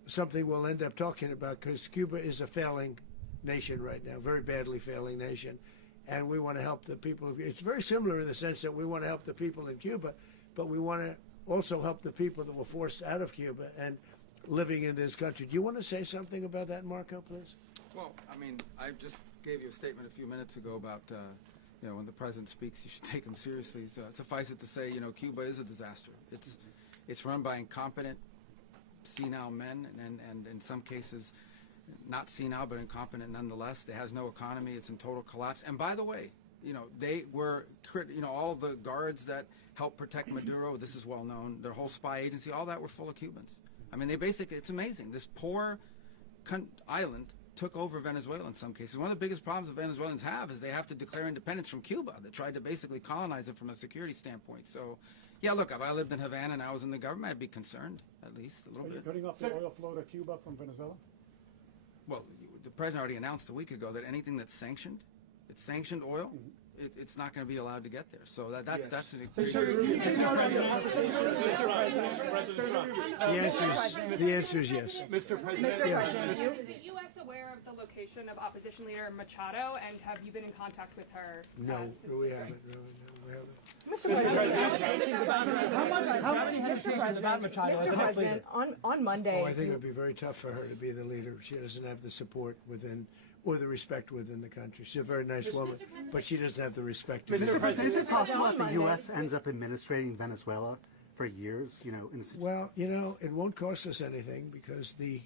something we'll end up talking about, because Cuba is a failing nation right now, very badly failing nation. And we want to help the people. It's very similar in the sense that we want to help the people in Cuba, but we want to also help the people that were forced out of Cuba and living in this country. Do you want to say something about that, Marco, please? Well, I mean, I just gave you a statement a few minutes ago about, when the president speaks, you should take him seriously. So suffice it to say, Cuba is a disaster. It's run by incompetent, senile men, and in some cases, not senile, but incompetent nonetheless. It has no economy. It's in total collapse. And by the way, they were, all the guards that helped protect Maduro, this is well known, their whole spy agency, all that were full of Cubans. I mean, it's amazing. This poor island took over Venezuela in some cases. One of the biggest problems the Venezuelans have is they have to declare independence from Cuba. They tried to basically colonize it from a security standpoint. So, yeah, look, if I lived in Havana and I was in the government, I'd be concerned, at least a little bit. Are you cutting off the oil flow to Cuba from Venezuela? Well, the president already announced a week ago that anything that's sanctioned, it's sanctioned oil, it's not going to be allowed to get there. So that's an The answer is yes. Mr. President. Mr. President, is the U.S. aware of the location of opposition leader Machado, and have you been in contact with her? No, we haven't. No, we haven't. Mr. President, on Monday. Oh, I think it would be very tough for her to be the leader. She doesn't have the support within, or the respect within the country. She's a very nice woman, but she doesn't have the respect. Mr. President, is it possible that the U.S. ends up administrating Venezuela for years? Well, it won't cost us anything because the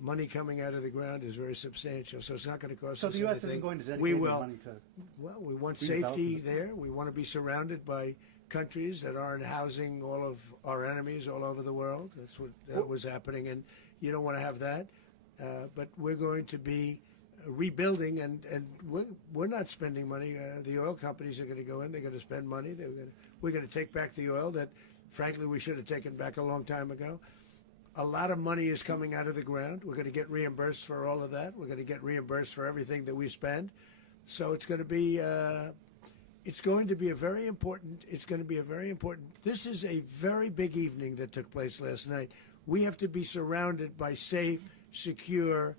money coming out of the ground is very substantial, so it's not going to cost us anything. So the U.S. isn't going to dedicate money to. Well, we want safety there. We want to be surrounded by countries that aren't housing all of our enemies all over the world. That's what was happening, and you don't want to have that. But we're going to be rebuilding, and we're not spending money. The oil companies are going to go in. They're going to spend money. We're going to take back the oil that, frankly, we should have taken back a long time ago. A lot of money is coming out of the ground. We're going to get reimbursed for all of that. We're going to get reimbursed for everything that we spend. So it's going to be a very important. This is a very big evening that took place last night. We have to be surrounded by safe, secure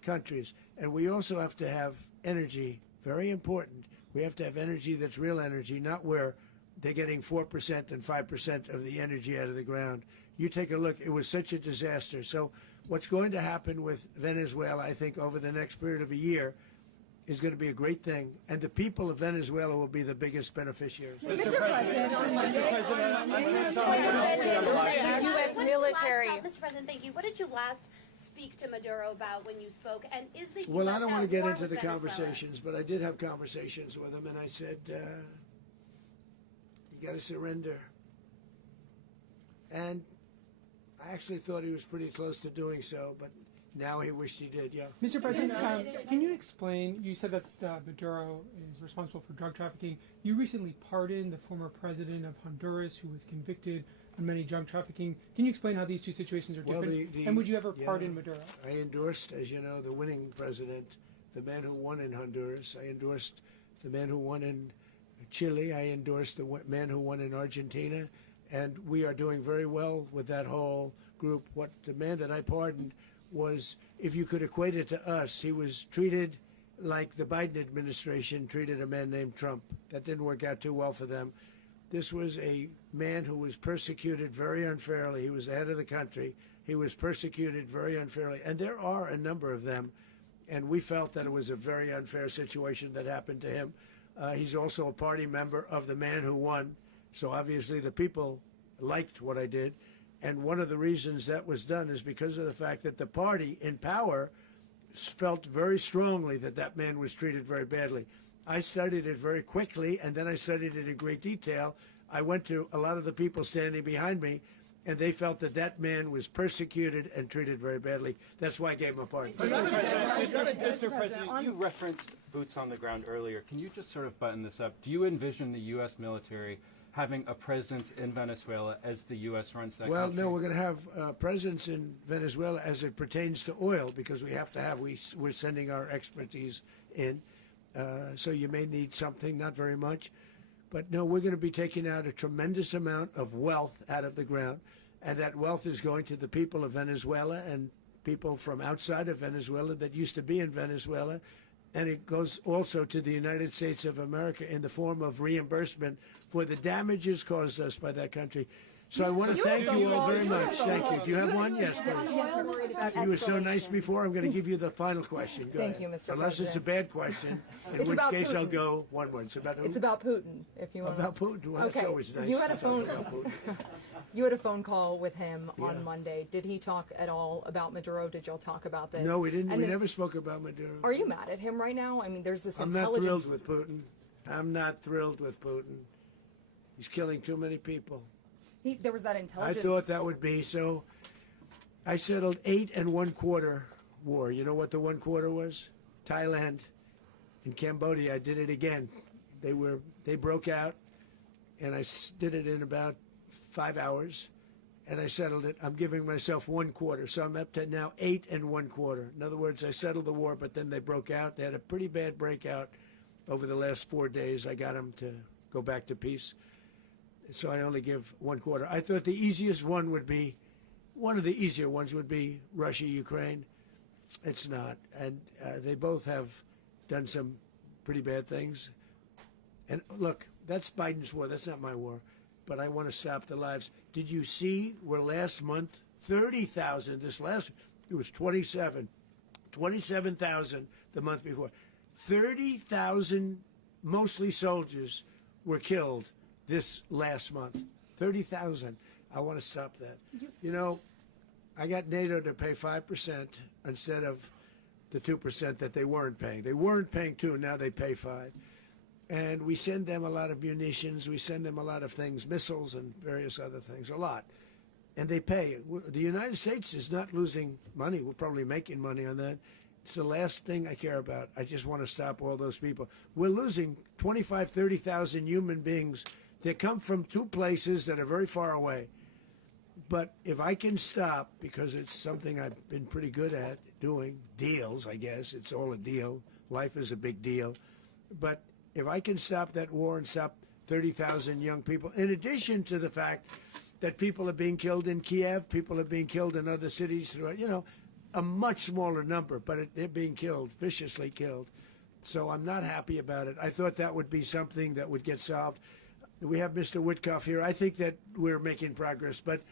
countries, and we also have to have energy. Very important. We have to have energy that's real energy, not where they're getting 4% and 5% of the energy out of the ground. You take a look, it was such a disaster. So what's going to happen with Venezuela, I think, over the next period of a year is going to be a great thing. And the people of Venezuela will be the biggest beneficiaries. Mr. President, on Monday, U.S. military. Mr. President, thank you. What did you last speak to Maduro about when you spoke? And is the U.S. Well, I don't want to get into the Venezuela? conversations, but I did have conversations with him, and I said, you got to surrender. And I actually thought he was pretty close to doing so, but now he wished he did, yeah. Mr. President, can you explain, you said that Maduro is responsible for drug trafficking. You recently pardoned the former president of Honduras who was convicted on many drug trafficking. Can you explain how these two situations are different? And would you ever pardon Maduro? I endorsed, as you know, the winning president, the man who won in Honduras. I endorsed the man who won in Chile. I endorsed the man who won in Argentina. And we are doing very well with that whole group. What the man that I pardoned was, if you could equate it to us, he was treated like the Biden administration treated a man named Trump. That didn't work out too well for them. This was a man who was persecuted very unfairly. He was the head of the country. He was persecuted very unfairly. And there are a number of them. And we felt that it was a very unfair situation that happened to him. He's also a party member of the man who won. So obviously the people liked what I did. And one of the reasons that was done is because of the fact that the party in power felt very strongly that that man was treated very badly. I studied it very quickly, and then I studied it in great detail. I went to a lot of the people standing behind me, and they felt that that man was persecuted and treated very badly. That's why I gave him a pardon. Mr. President, you referenced boots on the ground earlier. Can you just sort of button this up? Do you envision the U.S. military having a presence in Venezuela as the U.S. runs that Well, country? no, we're going to have a presence in Venezuela as it pertains to oil, because we have to have, we're sending our expertise in. So you may need something, not very much. But no, we're going to be taking out a tremendous amount of wealth out of the ground. And that wealth is going to the people of Venezuela and people from outside of Venezuela that used to be in Venezuela. And it goes also to the United States of America in the form of reimbursement for the damages caused us by that country. So I want to thank you all very much. Thank you. Do you have one? Yes, please. You were so nice before. I'm going to give you the final question. Go Thank ahead. you, Mr. Unless it's a President. bad question, in It's which about case I'll Putin. go one word. It's about who? It's about Putin, if you want. About Putin. Well, Okay. that's always nice. You had a to talk phone. about Putin. You had a phone call with him Yeah. on Monday. Did he talk at all about Maduro? Did y'all talk about this? No, we didn't. And We then- never spoke about Maduro. Are you mad at him right now? I mean, there's this I'm not intelligence. thrilled with Putin. I'm not thrilled with Putin. He's killing too many people. There was that I intelligence. thought that would be so. I settled 8 1/4 war. You know what the 1/4 was? Thailand and Cambodia. I did it again. They broke out, and I did it in about 5 hours, and I settled it. I'm giving myself 1/4, so I'm up to now 8 1/4. In other words, I settled the war, but then they broke out. They had a pretty bad breakout over the last 4 days. I got them to go back to peace. So I only give 1/4. I thought the easiest one would be, one of the easier ones would be Russia, Ukraine. It's not. And they both have done some pretty bad things. And look, that's Biden's war. That's not my war. But I want to stop the lives. Did you see where last month, 30,000, it was 27,000 the month before. 30,000, mostly soldiers, were killed this last month. 30,000. I want to stop that. You know, I got NATO to pay 5% instead of the 2% that they weren't paying. They weren't paying 2, now they pay 5. And we send them a lot of munitions. We send them a lot of things, missiles and various other things, a lot. And they pay. The United States is not losing money. We're probably making money on that. It's the last thing I care about. I just want to stop all those people. We're losing 25, 30,000 human beings that come from 2 places that are very far away. But if I can stop, because it's something I've been pretty good at doing, deals, I guess. It's all a deal. Life is a big deal. But if I can stop that war and stop 30,000 young people, in addition to the fact that people are being killed in Kiev, people are being killed in other cities, you know, a much smaller number, but they're being killed, viciously killed. So I'm not happy about it. I thought that would be something that would get solved. We have Mr. Witkoff here. I think that we're making progress, but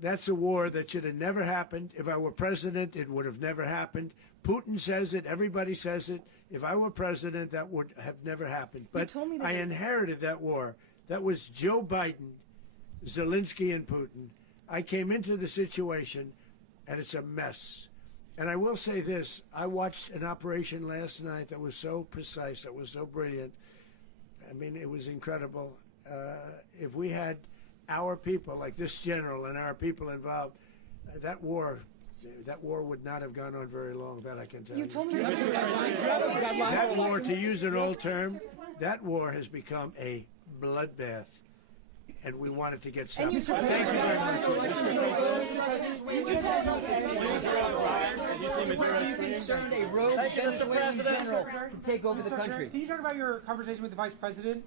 that's a war that should have never happened. If I were president, it would have never happened. Putin says it. Everybody says it. If I were president, that would have never happened. But I inherited that war. That was Joe Biden, Zelensky, and Putin. I came into the situation, and it's a mess. And I will say this. I watched an operation last night that was so precise, that was so brilliant. I mean, it was incredible. If we had our people, like this general and our people involved, that war would not have gone on very long, that I can tell you. You told me That war, to use an old term, that war has become a bloodbath. And we want it to get stopped. Thank you very much. Are you concerned a rogue Venezuelan general can take over the country? Can you talk about your conversation with the vice president?